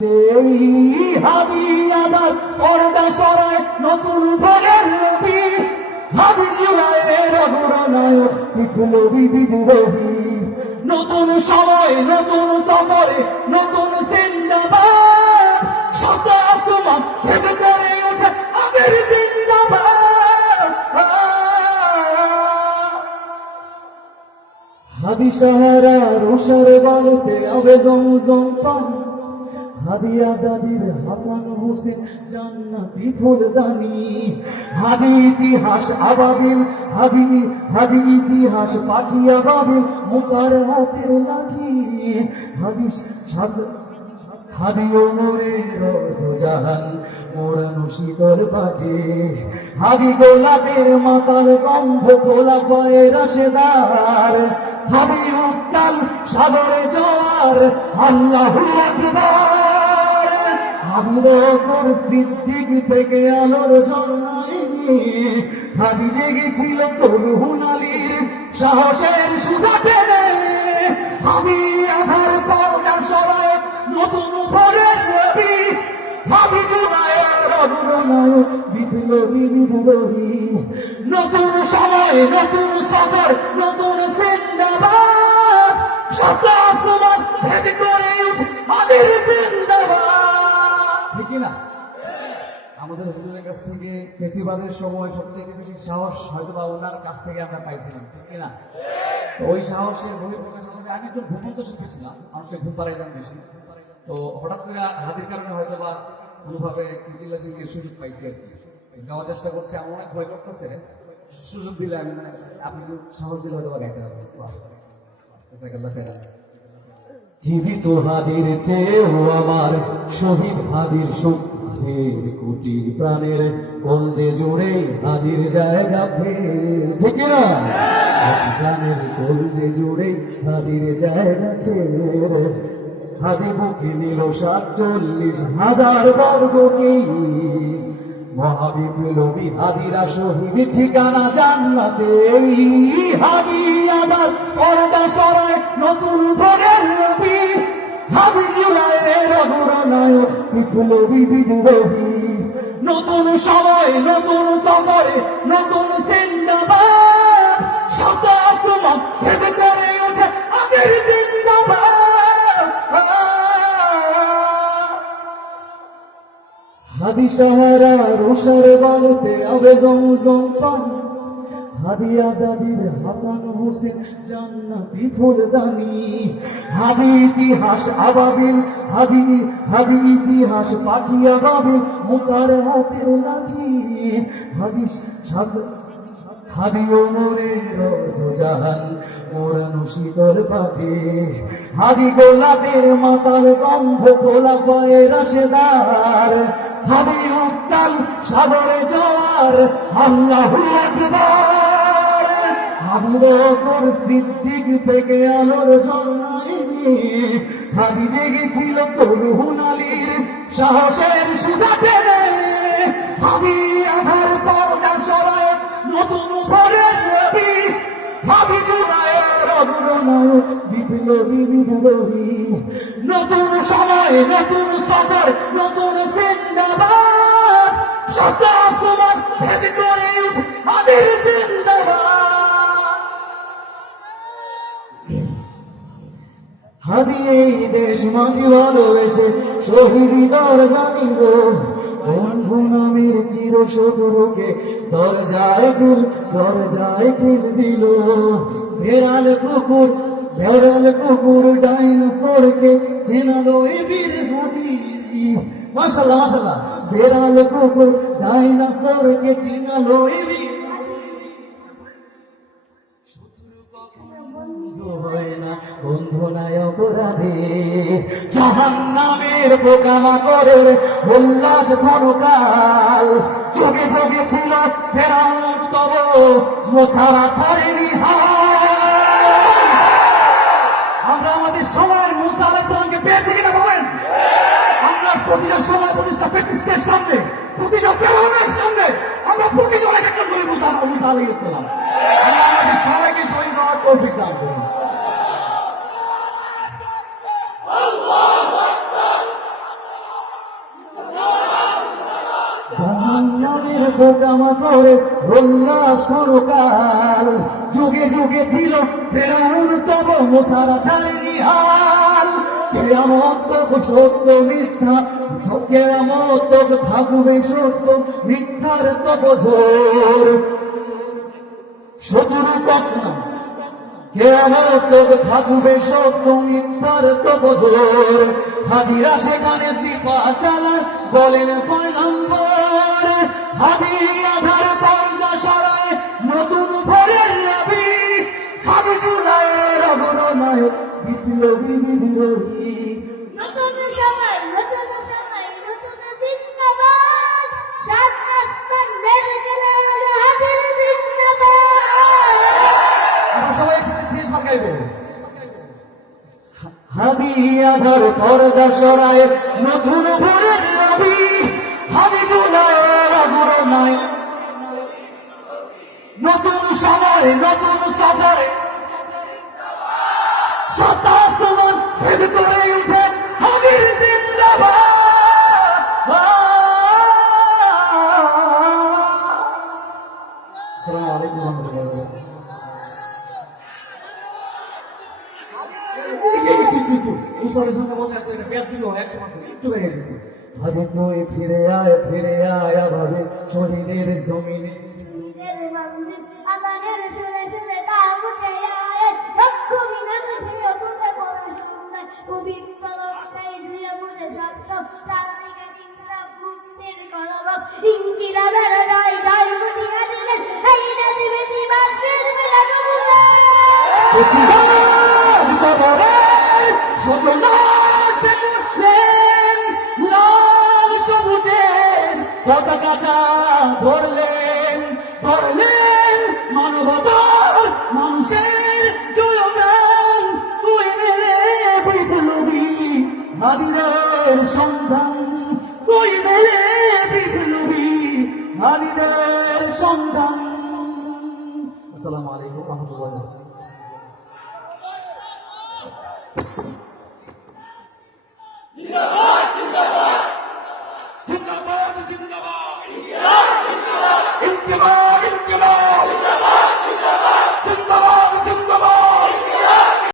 এই হাদি আদার পর্দা সরায় নতুন ভোগের নবী, হাদি জুলাইয়ের অগ্রনায়ক বিপ্লবী বিদ্রোহী। নতুন সময় নতুন সফরে নতুন জিন্দাবাদ, শত আসমান ভেদ করে ওঠে আমাদের জিন্দাবাদ। হাদি সাহারা রোষার বালুতে আবে জমজম পানি, হাদি আজাদির হাসান হোসেন জান্নাতি ফুলদানি। হাদি ইতিহাস আবাবিল, হাদি ইতিহাস পাখি আবাবিল, মুসার হাতের লাঠি। হাদি ওমরের জাহান মোড়ানো শীতল পাটে। হাদি গোলাপের মাতাল গন্ধ গোলাপায়ে রাশেদার। হাদি উত্তাল সাগরে জোয়ার, আল্লাহু আকবার। হাদি বকর সিদ্দিক থেকে আলোর জন্মায়নি, হাদি জেগেছিল তরুণ আলীর সাহসের সুধা টেনে। হাদি আধার পর্দা সরায় নতুন ভোরের নবী, হাদি জুলাইয়ের অগ্রনায়ক বিপ্লবী বিদ্রোহী। নতুন সময় নতুন সফর নতুন জিন্দাবাদ, শত আসমান ভেদ করে আমাদের জিন্দাবাদ। ঠিক না? আমাদের হুজুরের কাছ থেকে ফেসিবাদের সময় সবচেয়ে বেশি সাহস হয়তো বা ওনার কাছ থেকে আমরা পাইছিলাম, ঠিক না? ওই সাহসের বহিঃপ্রকাশ হিসেবে আমি একজন ঘুমন্ত শিখেছিলাম, মানুষকে ঘুম পাড়াইলাম বেশি। তো হঠাৎ করে হাদির কারণে হয়তো বা কোনোভাবে চিল্লাচিল্লির সুযোগ পাইছি আর কি, গাওয়ার চেষ্টা করছি। আমার অনেক ভয় করতেছে, সুযোগ দিলে আমি আপনি সাহস দিলে হয়তো বা গাইতে পারবেন। জীবিত হাদির চেয়েও আমার শহীদ হাদির শক্তি, কোটি প্রাণের কলজে জোরে হাদির জায়গা ফের, ঠিক না? প্রাণের কলজে জোরে হাদির জায়গা ফের। হাদি বুকে নিল 47,000 বর্গ কি, মহাবিপ্লবী হাদিরা শহীদ ঠিকানা জান্নাতে। হাদি আবার পর্দা সরায় নতুন ভোরের নবী, হাদি জুলাইয়ের অগ্রনায়ক বিপ্লবী বিদ্রোহী। নতুন সময় নতুন সফরে নতুন জিন্দাবাদ, শত আসমান ভেদ করে ওঠে আমাদের জিন্দাবাদ। হাদি সাহারা রোষার বালুতে আবে জমজম পানি, হাদি আজাদির হাসান হোসেন জান্নাতি ফুলদানি। হাদি ইতিহাস আবাবিল, হাদি ইতিহাস পাখি আবাবিল, মুসার হাতের লাঠি। হাদি ওমরের জাহান মোড়ানো শীতল পাটে। হাদি গোলাপের মাতাল গন্ধ গোলাপায়ে রাশেদার। হাদি উত্তাল সাগরে জোয়ার, আল্লাহু আকবার। হাদি বকর সিদ্দিক থেকে আলোর জন্মায়নি, হাদি জেগেছিল তরুণ আলীর সাহসের সুধা টেনে। হাদি আধার পর্দা সরায় নতুন ভোরের নবী, হাদি জুলাইয়ের অগ্রনায়ক বিপ্লবী বিদ্রোহী। নতুন সময় নতুন সফর নতুন জিন্দাবাদ, শত আসমান ভেদ করে আমাদের জিন্দাবাদ। হাদি এই দেশ মাঝি ভালোবেসে শহীদ দর জানিব, বন্ধু নামের চির শত্রুকে দরজায় কুল দিল। বেড়াল কুকুর ডাইনোসরকে চেনালো এ বীর হাদি। মাশাআল্লাহ মাশাআল্লাহ। বেড়াল কুকুর ডাইনোসরকে চেনালো এ বীর। বন্ধু নাই অপরাধে, জাহান্নামের পোকামাকড়ের উল্লাস ক্ষণকাল। চোখে চোখে ছিল ফেরাউন তব মোসারা ছাড়েনি হাল। আমরা আমাদের সময়ের মুসা আলাইহিস সালামকে পেয়েছি কিনা বলেন? আমরা প্রতিটা সময় প্রতিটা ফেসিস্টের সামনে, প্রতিটা ফেরাউনের সামনে আমরা প্রতিজন একটা করে মুসা আলাইহিস সালাম। আল্লাহ আমাদের সবাইকে শহীদ হওয়ার তৌফিক দান করুন। জাহান্নামের পোকামা করে উল্লাস করকাল, যুগে যুগে ছিল ফেরাউন তব মুসারা ছাড়েনি হাল। কেয়ামত তক সত্য মিথ্যা, কেয়ামত তক থাকবে সত্য মিথ্যার তব জোর। শত্রু কখন কেয়ামত তক থাকবে সত্য মিথ্যার তব জোর। হাদিরা সেখানে সিপাহসালার বলেন পয়গম্বর, হাদি আধার পর্দা সরায় নতুন ভোরের নবী, হাদি জুলাইয়ের অগ্রনায়ক বিপ্লবী বিদ্রোহী। নতুন সময়, নতুন সময়, নতুন জিন্দাবাদ, সাত আসমান বেড়ে গেলে হাদির জিন্দাবাদ। আমরা সবাই একসাথে শেষ বাঁকাইবো। হাদি আধার পর্দা সরায় নতুন ভোরের নবী, হাদি জুলাইয়ের অগ্রনায়ক। নতুন সময়, নতুন সফরে সাত আসমান ভেদ করে উঠে হাদির জিন্দাবাদ। আসসালামু আলাইকুম ওয়া রাহমাতুল্লাহি ওয়া বারাকাতুহু। মুসারের সঙ্গে বসে একটা ব্যাপ দিল, একশো মাসে একটু বেড়ে গেছে। ভাবে তুই ফিরে আয় ভাবে শহীদের জমিনে। শহীদের মন্দির আজানের সুরে সুরে তার উঠে আয়, লক্ষ মিনার থেকে তুলে পড়া সুন্দর পবিত্র রক্ষায় জিয়া বলে সপ্তম তার দিকে ইনকাম মুক্তির কলম ইনকিলাবের রায় গায় উঠিয়া দিলেন এই নদী বেটি বাসের বেলা নমুনা। পতাকাটা ধরলেন মানবতার মানুষের জয়গান, তুই মেলে বিপ্লবী হাদিদের সন্ধান, তুই মেলে বিপ্লবী হাদিদের সন্ধান। আসসালামু আলাইকুম ওয়া রাহমাতুল্লাহি ওয়া বারাকাতুহু।